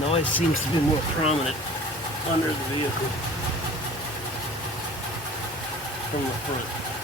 Noise seems to be more prominent under the vehicle from the front.